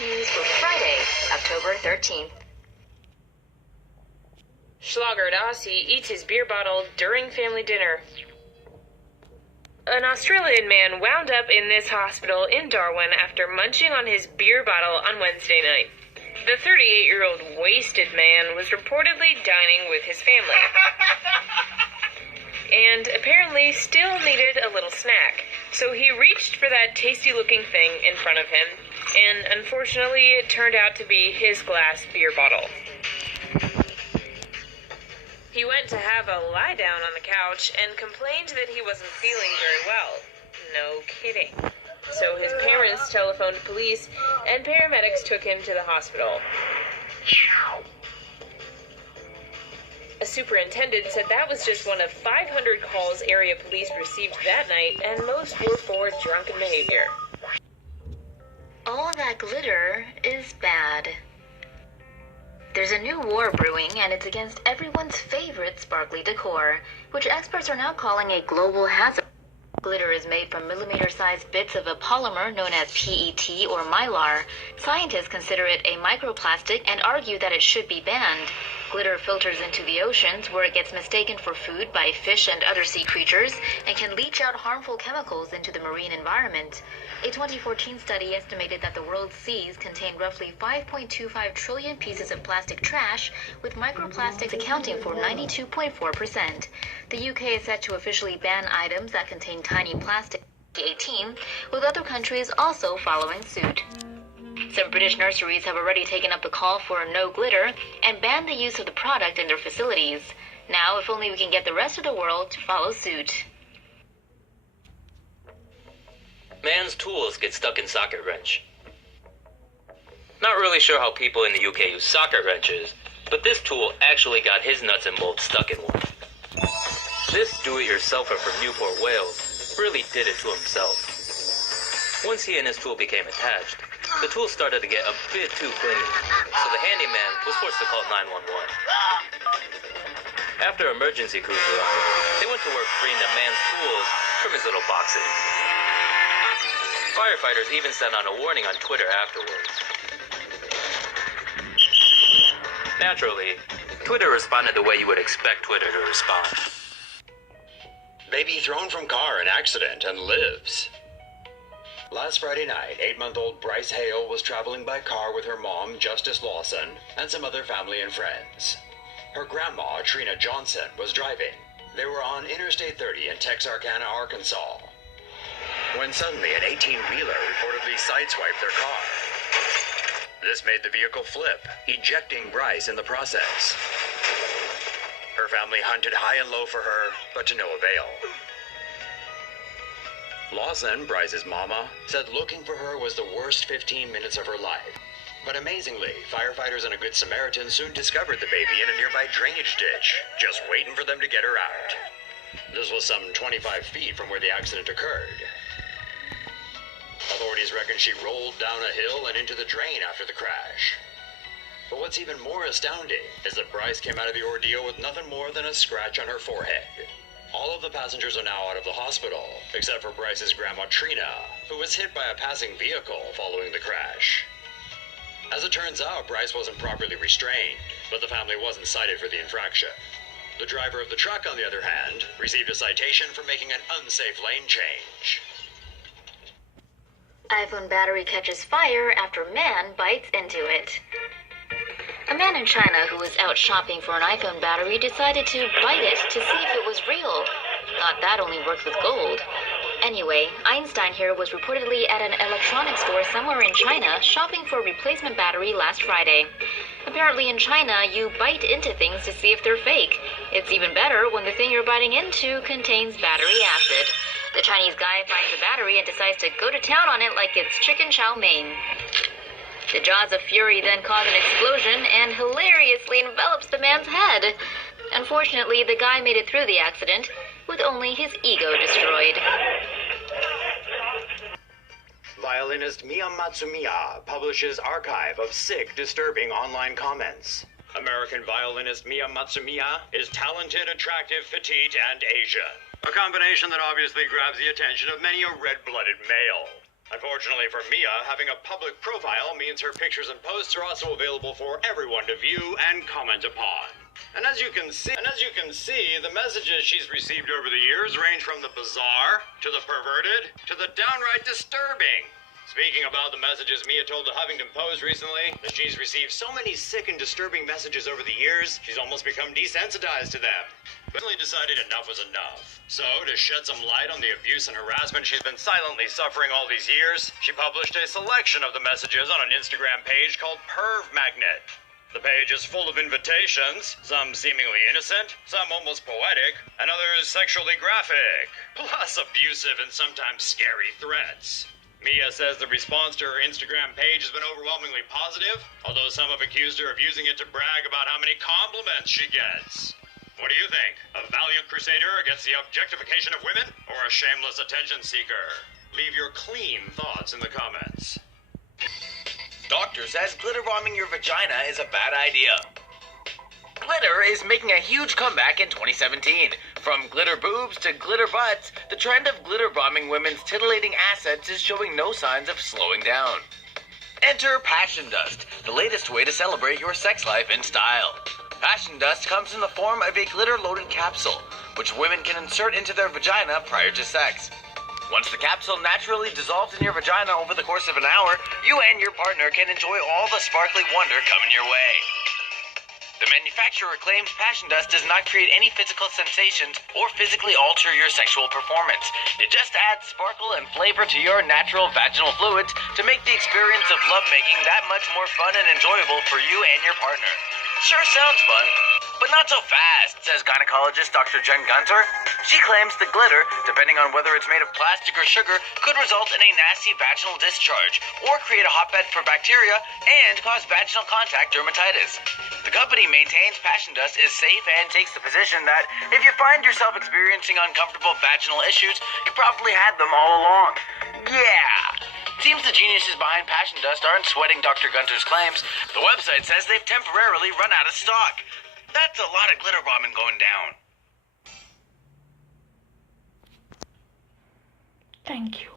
News for Friday, October 13th. Schlagered Aussie eats his beer bottle during family dinner. An Australian man wound up in this hospital in Darwin after munching on his beer bottle on Wednesday night. The 38-year-old wasted man was reportedly dining with his family, and apparently still needed a little snack, so he reached for that tasty-looking thing in front of him, and unfortunately it turned out to be his glass beer bottle. He went to have a lie down on the couch and complained that he wasn't feeling very well. No kidding. So his parents telephoned police and paramedics took him to the hospital. A superintendent said that was just one of 500 calls area police received that night, and most were for drunken behavior. All that glitter is bad. There's a new war brewing, and it's against everyone's favorite sparkly decor, which experts are now calling a global hazard. Glitter is made from millimeter-sized bits of a polymer known as PET or mylar. Scientists consider it a microplastic and argue that it should be banned. Glitter filters into the oceans, where it gets mistaken for food by fish and other sea creatures and can leach out harmful chemicals into the marine environment. A 2014 study estimated that the world's seas contain roughly 5.25 trillion pieces of plastic trash, with microplastics accounting for 92.4%. The UK is set to officially ban items that contain tiny plastic in 2018, with other countries also following suit. Some British nurseries have already taken up the call for no glitter and banned the use of the product in their facilities. Now, if only we can get the rest of the world to follow suit. Man's tools get stuck in socket wrench. Not really sure how people in the UK use socket wrenches, but this tool actually got his nuts and bolts stuck in one. This do-it-yourselfer from Newport, Wales, really did it to himself. Once he and his tool became attached, the tool started to get a bit too clingy, so the handyman was forced to call 911. After emergency crews arrived, they went to work freeing the man's tools from his little boxes. Firefighters even sent out a warning on Twitter afterwards. Naturally, Twitter responded the way you would expect Twitter to respond. Baby thrown from car in accident and lives. Last Friday night, 8-month-old Bryce Hale was traveling by car with her mom, Justice Lawson, and some other family and friends. Her grandma, Trina Johnson, was driving. They were on Interstate 30 in Texarkana, Arkansas, when suddenly an 18-wheeler reportedly sideswiped their car. This made the vehicle flip, ejecting Bryce in the process. Her family hunted high and low for her, but to no avail. Lawson, Bryce's mama, said looking for her was the worst 15 minutes of her life. But amazingly, firefighters and a good Samaritan soon discovered the baby in a nearby drainage ditch, just waiting for them to get her out. This was some 25 feet from where the accident occurred. Authorities reckon she rolled down a hill and into the drain after the crash. But what's even more astounding is that Bryce came out of the ordeal with nothing more than a scratch on her forehead. All of the passengers are now out of the hospital, except for Bryce's grandma Trina, who was hit by a passing vehicle following the crash. As it turns out, Bryce wasn't properly restrained, but the family wasn't cited for the infraction. The driver of the truck, on the other hand, received a citation for making an unsafe lane change. iPhone battery catches fire after man bites into it. A man in China who was out shopping for an iPhone battery decided to bite it to see if it was real. Thought that only worked with gold. Anyway, Einstein here was reportedly at an electronics store somewhere in China shopping for a replacement battery last Friday. Apparently in China, you bite into things to see if they're fake. It's even better when the thing you're biting into contains battery acid. The Chinese guy finds the battery and decides to go to town on it like it's chicken chow mein. The jaws of fury then cause an explosion and hilariously envelops the man's head. Unfortunately, the guy made it through the accident with only his ego destroyed. Violinist Mia Matsumiya publishes archive of sick, disturbing online comments. American violinist Mia Matsumiya is talented, attractive, petite, and Asian. A combination that obviously grabs the attention of many a red-blooded male. Unfortunately for Mia, having a public profile means her pictures and posts are also available for everyone to view and comment upon. And as you can see, the messages she's received over the years range from the bizarre, to the perverted, to the downright disturbing. Speaking about the messages, Mia told the Huffington Post recently that she's received so many sick and disturbing messages over the years, she's almost become desensitized to them. Finally decided enough was enough. So, to shed some light on the abuse and harassment she's been silently suffering all these years, she published a selection of the messages on an Instagram page called Perv Magnet. The page is full of invitations, some seemingly innocent, some almost poetic, and others sexually graphic, plus abusive and sometimes scary threats. Mia says the response to her Instagram page has been overwhelmingly positive, although some have accused her of using it to brag about how many compliments she gets. What do you think? A valiant crusader against the objectification of women, or a shameless attention seeker? Leave your clean thoughts in the comments. Doctor says glitter bombing your vagina is a bad idea. Glitter is making a huge comeback in 2017. From glitter boobs to glitter butts, the trend of glitter bombing women's titillating assets is showing no signs of slowing down. Enter Passion Dust, the latest way to celebrate your sex life in style. Passion Dust comes in the form of a glitter-loaded capsule, which women can insert into their vagina prior to sex. Once the capsule naturally dissolves in your vagina over the course of an hour, you and your partner can enjoy all the sparkly wonder coming your way. The manufacturer claims Passion Dust does not create any physical sensations or physically alter your sexual performance. It just adds sparkle and flavor to your natural vaginal fluids to make the experience of lovemaking that much more fun and enjoyable for you and your partner. Sure sounds fun, but not so fast, says gynecologist Dr. Jen Gunter. She claims the glitter, depending on whether it's made of plastic or sugar, could result in a nasty vaginal discharge, or create a hotbed for bacteria, and cause vaginal contact dermatitis. The company maintains Passion Dust is safe and takes the position that if you find yourself experiencing uncomfortable vaginal issues, you probably had them all along. Yeah! Seems the geniuses behind Passion Dust aren't sweating Dr. Gunter's claims. The website says they've temporarily run out of stock. That's a lot of glitter bombing going down. Thank you.